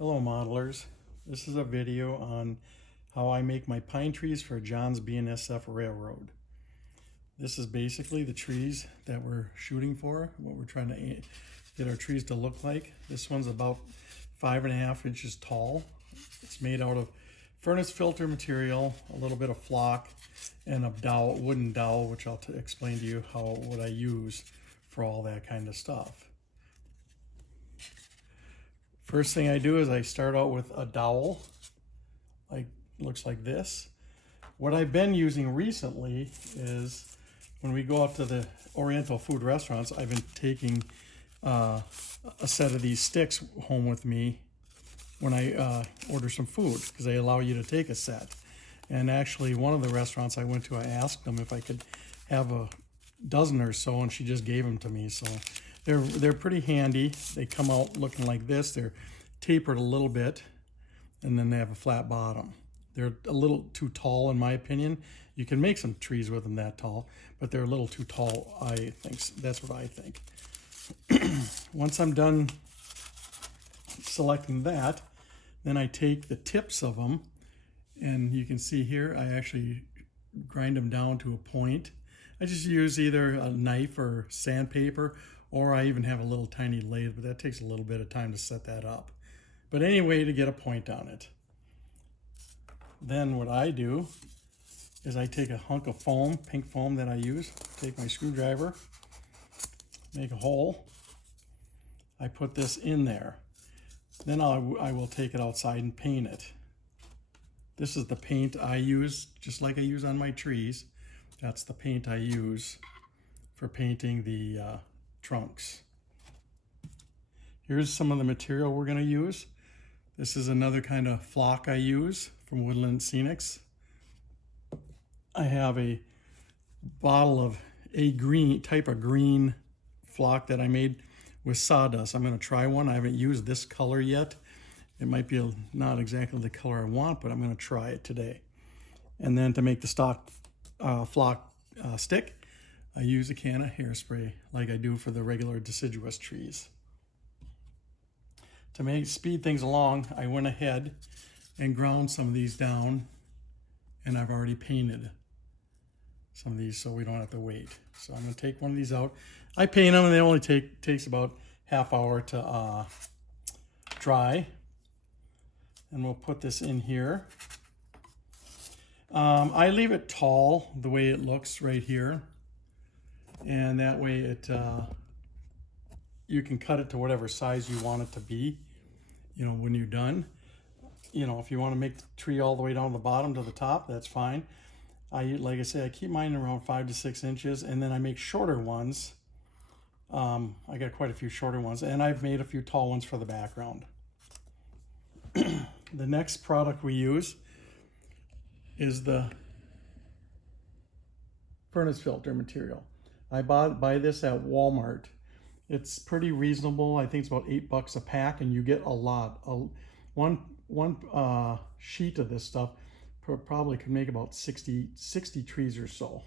Hello modelers, this is a video on how I make my pine trees for John's BNSF Railroad. This is basically the trees that we're shooting for, what we're trying to get our trees to look like. This one's about 5.5 inches tall. It's made out of furnace filter material, a little bit of flock, and a dowel, wooden dowel, which I'll explain to you what I use for all that kind of stuff. First thing I do is I start out with a dowel, looks like this. What I've been using recently is when we go out to the Oriental food restaurants, I've been taking a set of these sticks home with me when I order some food, because they allow you to take a set. And actually, one of the restaurants I went to, I asked them if I could have a dozen or so, and she just gave them to me. So they're pretty handy. They come out looking like this. They're tapered a little bit, and then they have a flat bottom. They're a little too tall, in my opinion. You can make some trees with them that tall, but they're a little too tall, I think. That's what I think. Once I'm done selecting that, then I take the tips of them, and you can see here, I actually grind them down to a point. I just use either a knife or sandpaper, or I even have a little tiny lathe, but that takes a little bit of time to set that up. But anyway, to get a point on it. Then what I do is I take a hunk of foam, pink foam that I use, take my screwdriver, make a hole. I put this in there. Then I will take it outside and paint it. This is the paint I use, just like I use on my trees. That's the paint I use for painting the trunks. Here's some of the material we're going to use. This is another kind of flock I use from Woodland Scenics. I have a bottle of a type of green flock that I made with sawdust. I'm going to try one. I haven't used this color yet. It might be not exactly the color I want, but I'm going to try it today. And then to make the stock flock stick, I use a can of hairspray like I do for the regular deciduous trees. To speed things along, I went ahead and ground some of these down, and I've already painted some of these so we don't have to wait. So I'm going to take one of these out. I paint them, and they only takes about half hour to dry. And we'll put this in here. I leave it tall the way it looks right here, and that way it you can cut it to whatever size you want it to be, when you're done. If you want to make the tree all the way down to the bottom to the top, that's fine. Like I say, I keep mine around 5 to 6 inches, and then I make shorter ones. I got quite a few shorter ones, and I've made a few tall ones for the background. The next product we use is the furnace filter material. I buy this at Walmart. It's pretty reasonable. I think it's about $8 a pack, and you get a lot. One sheet of this stuff probably could make about 60 trees or so.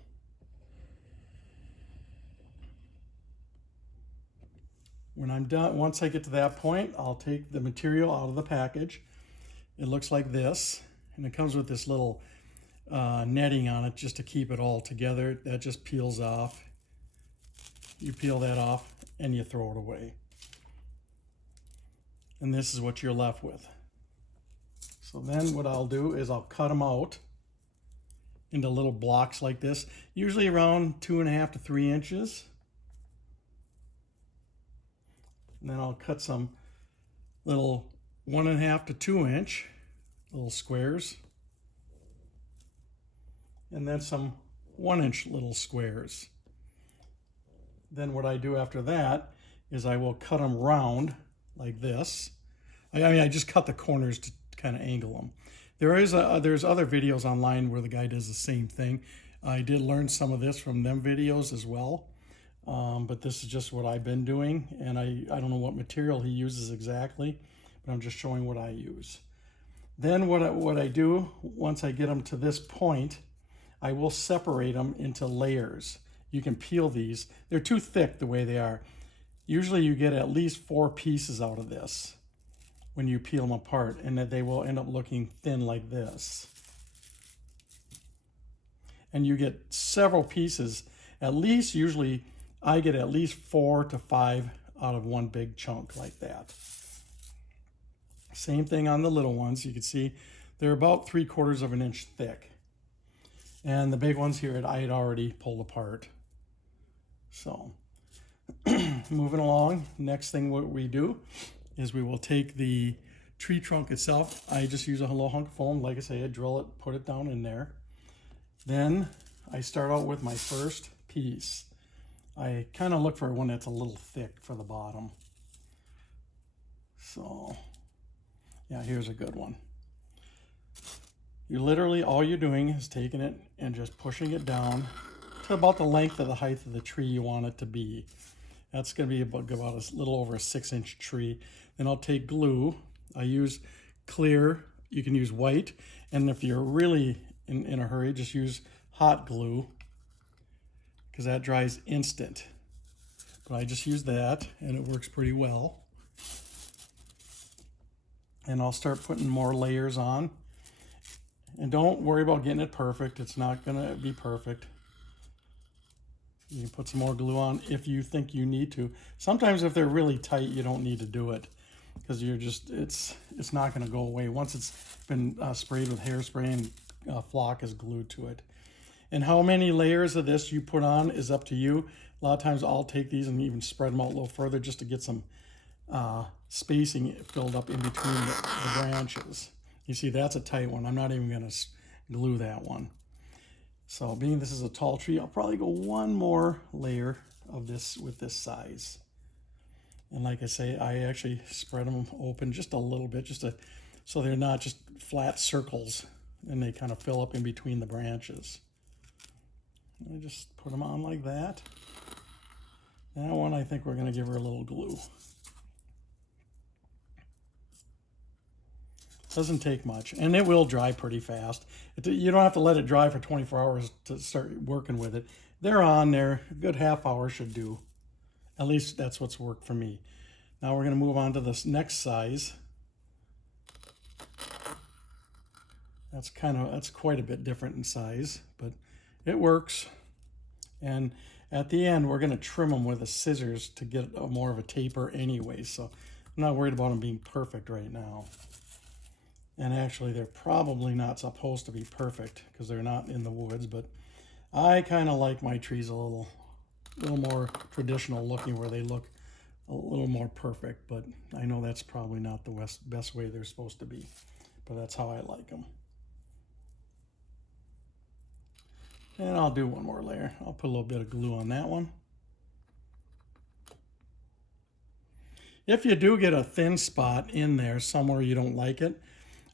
When I'm done, once I get to that point, I'll take the material out of the package. It looks like this, and it comes with this little netting on it just to keep it all together. That just peels off. You peel that off and you throw it away. And this is what you're left with. So then what I'll do is I'll cut them out into little blocks like this, usually around 2.5 to 3 inches. And then I'll cut some little 1.5 to 2 inch little squares, and then some 1 inch little squares. Then what I do after that is I will cut them round like this. I just cut the corners to kind of angle them. There's other videos online where the guy does the same thing. I did learn some of this from them videos as well. But this is just what I've been doing, and I don't know what material he uses exactly, but I'm just showing what I use. Then what I do, once I get them to this point, I will separate them into layers. You can peel these. They're too thick the way they are. Usually you get at least 4 pieces out of this. when you peel them apart, and that they will end up looking thin like this. And you get several pieces, at least, usually I get at least 4 to 5 out of one big chunk like that. Same thing on the little ones. You can see they're about 3/4 of an inch thick. And the big ones here I had already pulled apart. So moving along, next thing what we do is we will take the tree trunk itself. I just use a little hunk of foam. Like I say, I drill it, put it down in there. Then I start out with my first piece. I kind of look for one that's a little thick for the bottom. So yeah, here's a good one. You literally, all you're doing is taking it and just pushing it down to about the length of the height of the tree you want it to be. That's going to be about a little over a 6-inch tree. Then I'll take glue. I use clear. You can use white. And if you're really in a hurry, just use hot glue, because that dries instant. But I just use that, and it works pretty well. And I'll start putting more layers on. And don't worry about getting it perfect. It's not going to be perfect. You can put some more glue on if you think you need to. Sometimes if they're really tight, you don't need to do it, because it's not going to go away. Once it's been sprayed with hairspray and flock is glued to it. And how many layers of this you put on is up to you. A lot of times I'll take these and even spread them out a little further just to get some spacing filled up in between the branches. You see, that's a tight one. I'm not even going to glue that one. So being this is a tall tree, I'll probably go one more layer of this with this size. And like I say, I actually spread them open just a little bit, so they're not just flat circles, and they kind of fill up in between the branches. I just put them on like that. That one, I think we're going to give her a little glue. Doesn't take much, and it will dry pretty fast. You don't have to let it dry for 24 hours to start working with it. They're on there. A good half hour should do. At least that's what's worked for me. Now we're going to move on to this next size. That's quite a bit different in size, but it works. And at the end, we're going to trim them with the scissors to get more of a taper anyway. So I'm not worried about them being perfect right now. And actually, they're probably not supposed to be perfect because they're not in the woods, but I kind of like my trees a little more traditional looking, where they look a little more perfect, but I know that's probably not the best way they're supposed to be, but that's how I like them. And I'll do one more layer. I'll put a little bit of glue on that one. If you do get a thin spot in there somewhere you don't like it,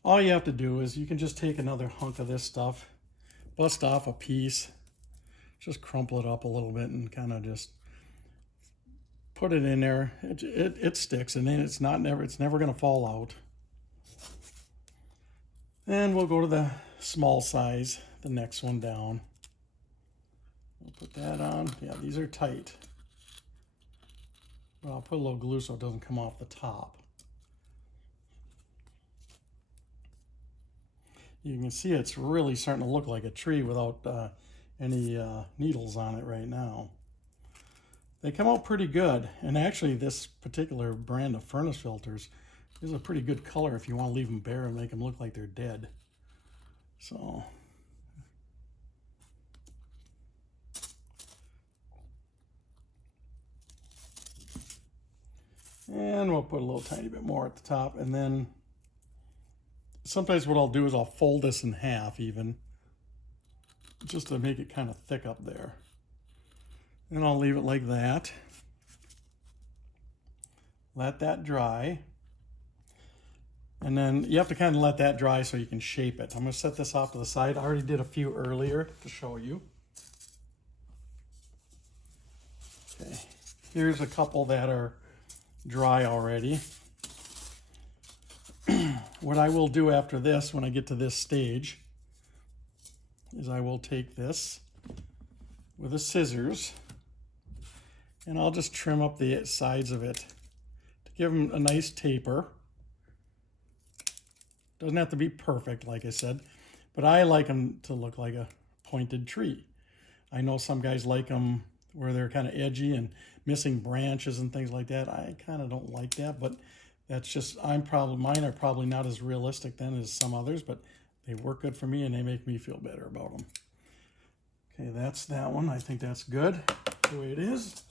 all you have to do is you can just take another hunk of this stuff, bust off a piece, just crumple it up a little bit and kind of just put it in there. It sticks, and then it's never going to fall out. Then we'll go to the small size, the next one down. We'll put that on. Yeah, these are tight. But I'll put a little glue so it doesn't come off the top. You can see it's really starting to look like a tree without any needles on it right now. They come out pretty good, and actually this particular brand of furnace filters is a pretty good color if you want to leave them bare and make them look like they're dead. So and we'll put a little tiny bit more at the top, and then sometimes what I'll do is I'll fold this in half even, just to make it kind of thick up there. And I'll leave it like that. Let that dry. And then you have to kind of let that dry so you can shape it. I'm going to set this off to the side. I already did a few earlier to show you. Okay, here's a couple that are dry already. What I will do after this, when I get to this stage, is I will take this with the scissors and I'll just trim up the sides of it to give them a nice taper. Doesn't have to be perfect, like I said, but I like them to look like a pointed tree. I know some guys like them where they're kind of edgy and missing branches and things like that. I kind of don't like that, but that's just, mine are probably not as realistic then as some others, but they work good for me and they make me feel better about them. Okay, that's that one. I think that's good the way it is.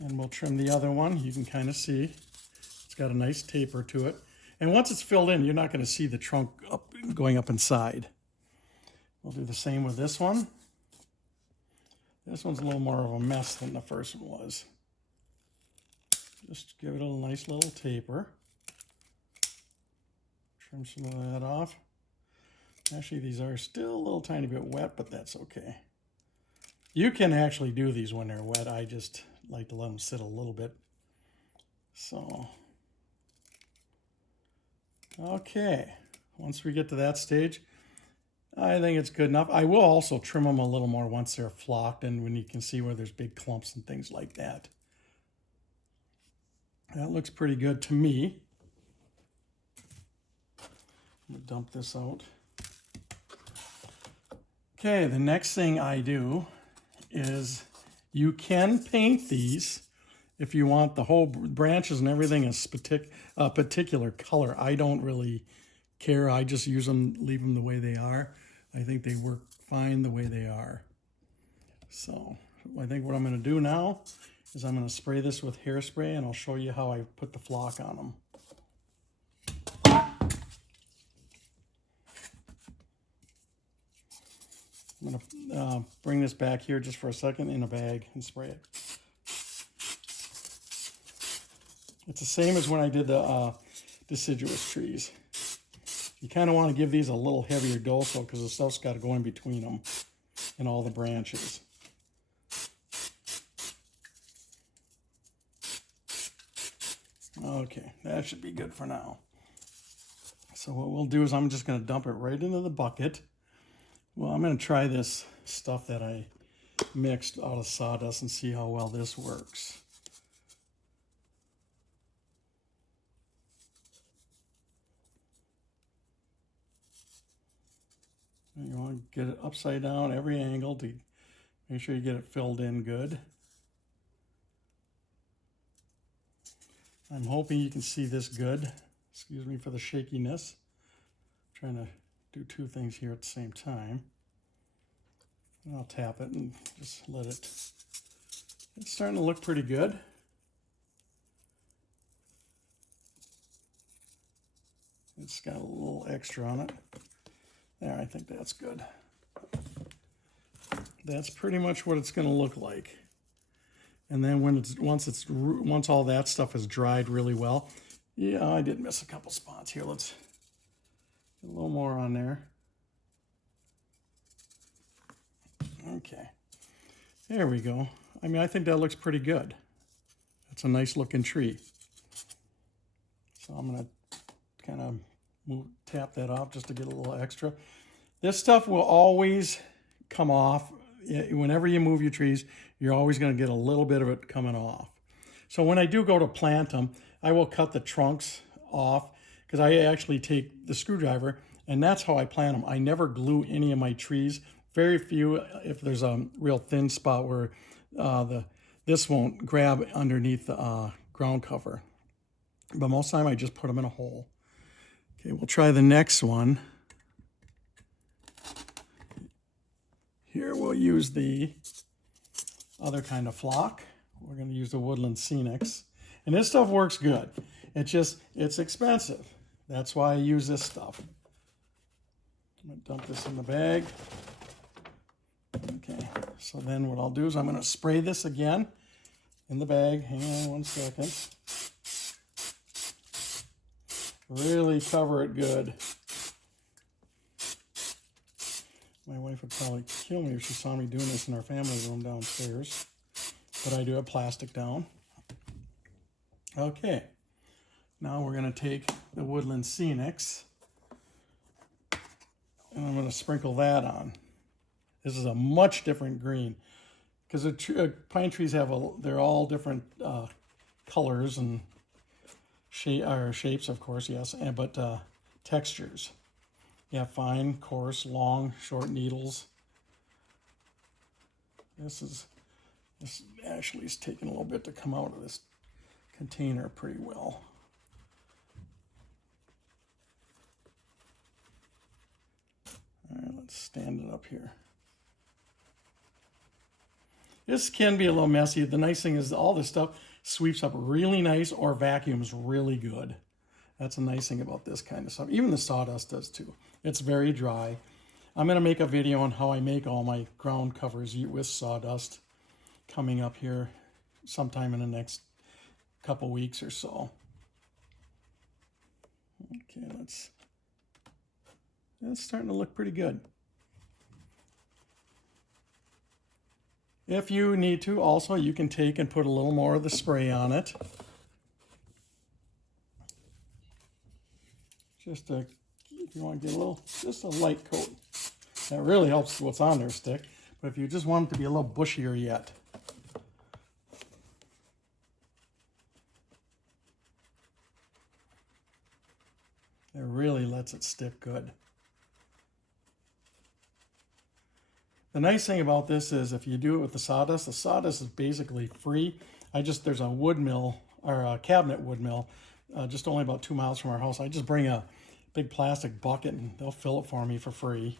And we'll trim the other one. You can kind of see it's got a nice taper to it. And once it's filled in, you're not going to see the trunk going up inside. We'll do the same with this one. This one's a little more of a mess than the first one was. Just give it a nice little taper. Trim some of that off. Actually, these are still a little tiny bit wet, but that's okay. You can actually do these when they're wet. I just like to let them sit a little bit. So, okay. Once we get to that stage, I think it's good enough. I will also trim them a little more once they're flocked and when you can see where there's big clumps and things like that. That looks pretty good to me. I'm gonna dump this out. Okay, the next thing I do is you can paint these if you want the whole branches and everything a particular color. I don't really care. I just use them, leave them the way they are. I think they work fine the way they are. So I think what I'm going to do now is I'm going to spray this with hairspray and I'll show you how I put the flock on them. I'm going to bring this back here just for a second in a bag and spray it. It's the same as when I did the deciduous trees. You kind of want to give these a little heavier dose though, because the stuff's got to go in between them and all the branches. Okay, that should be good for now. So what we'll do is I'm just going to dump it right into the bucket. Well, I'm going to try this stuff that I mixed out of sawdust and see how well this works. You want to get it upside down every angle to make sure you get it filled in good. I'm hoping you can see this good. Excuse me for the shakiness. I'm trying to do two things here at the same time. And I'll tap it and just let it. It's starting to look pretty good. It's got a little extra on it. There, I think that's good. That's pretty much what it's going to look like. And then when once all that stuff is dried really well, yeah, I did miss a couple spots here. Let's get a little more on there. Okay, there we go. I mean, I think that looks pretty good. That's a nice looking tree. So I'm gonna kind of tap that off just to get a little extra. This stuff will always come off. Whenever you move your trees, you're always going to get a little bit of it coming off. So when I do go to plant them, I will cut the trunks off because I actually take the screwdriver and that's how I plant them. I never glue any of my trees. Very few, if there's a real thin spot where this won't grab underneath the ground cover. But most of the time I just put them in a hole. Okay, we'll try the next one. Here we'll use the other kind of flock. We're going to use the Woodland Scenics. And this stuff works good. It's expensive. That's why I use this stuff. I'm going to dump this in the bag. Okay, so then what I'll do is I'm going to spray this again in the bag. Hang on one second. Really cover it good. My wife would probably kill me if she saw me doing this in our family room downstairs. But I do have plastic down. Okay. Now we're going to take the Woodland Scenics. And I'm going to sprinkle that on. This is a much different green. Because pine trees they're all different colors and shapes, of course, yes. But textures. You have fine, coarse, long, short needles. This actually is taking a little bit to come out of this container pretty well. All right, let's stand it up here. This can be a little messy. The nice thing is all this stuff sweeps up really nice or vacuums really good. That's a nice thing about this kind of stuff. Even the sawdust does too. It's very dry. I'm going to make a video on how I make all my ground covers with sawdust coming up here sometime in the next couple weeks or so. Okay, that's starting to look pretty good. If you need to, also, you can take and put a little more of the spray on it. Just if you want to get just a light coat. That really helps what's on there stick. But if you just want it to be a little bushier yet. It really lets it stick good. The nice thing about this is if you do it with the sawdust is basically free. There's a wood mill, or a cabinet wood mill, just only about 2 miles from our house. I just bring a big plastic bucket and they'll fill it for me for free.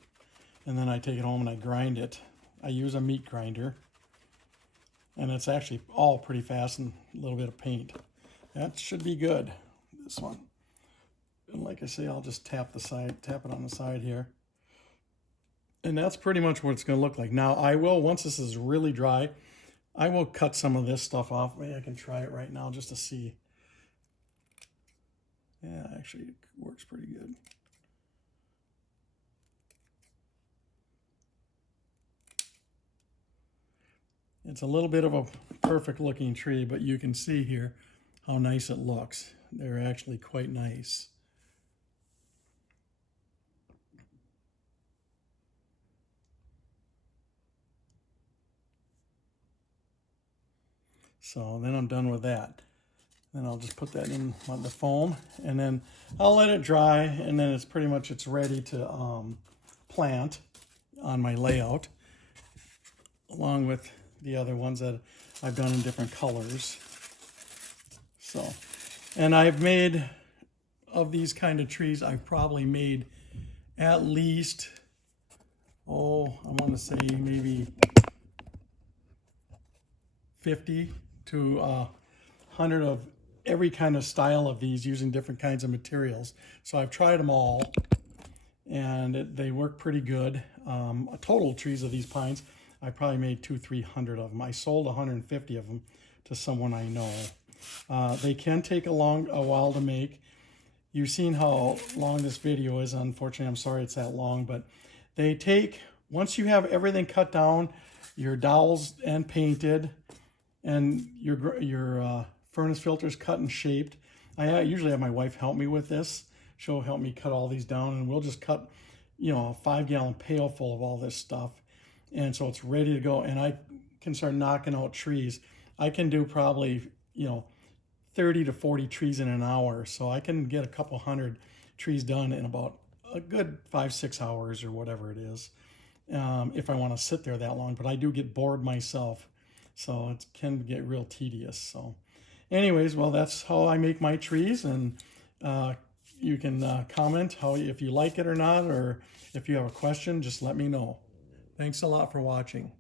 And then I take it home and I grind it. I use a meat grinder. And it's actually all pretty fast and a little bit of paint. That should be good, this one. And like I say, I'll just tap it on the side here. And that's pretty much what it's going to look like. Now, once this is really dry, I will cut some of this stuff off. Maybe I can try it right now just to see. Yeah, actually, it works pretty good. It's a little bit of a perfect looking tree, but you can see here how nice it looks. They're actually quite nice. So then I'm done with that. Then I'll just put that in the foam, and then I'll let it dry, and then it's ready to plant on my layout, along with the other ones that I've done in different colors. So, and I've made, of these kind of trees, I've probably made at least, I want to say maybe 50 to 100 of every kind of style of these using different kinds of materials. So I've tried them all, and they work pretty good. Total trees of these pines, I probably made 200-300 of them. I sold 150 of them to someone I know. They can take a while to make. You've seen how long this video is. Unfortunately, I'm sorry it's that long, but they take, once you have everything cut down, your dowels and painted, and your furnace filters cut and shaped. I usually have my wife help me with this. She'll help me cut all these down, and we'll just cut, a 5-gallon pail full of all this stuff. And so it's ready to go, and I can start knocking out trees. I can do probably, 30 to 40 trees in an hour. So I can get a couple hundred trees done in about a good 5-6 hours or whatever it is, if I want to sit there that long. But I do get bored myself, so it can get real tedious. So anyways, well, that's how I make my trees, and you can comment if you like it or not, or if you have a question, just let me know. Thanks a lot for watching.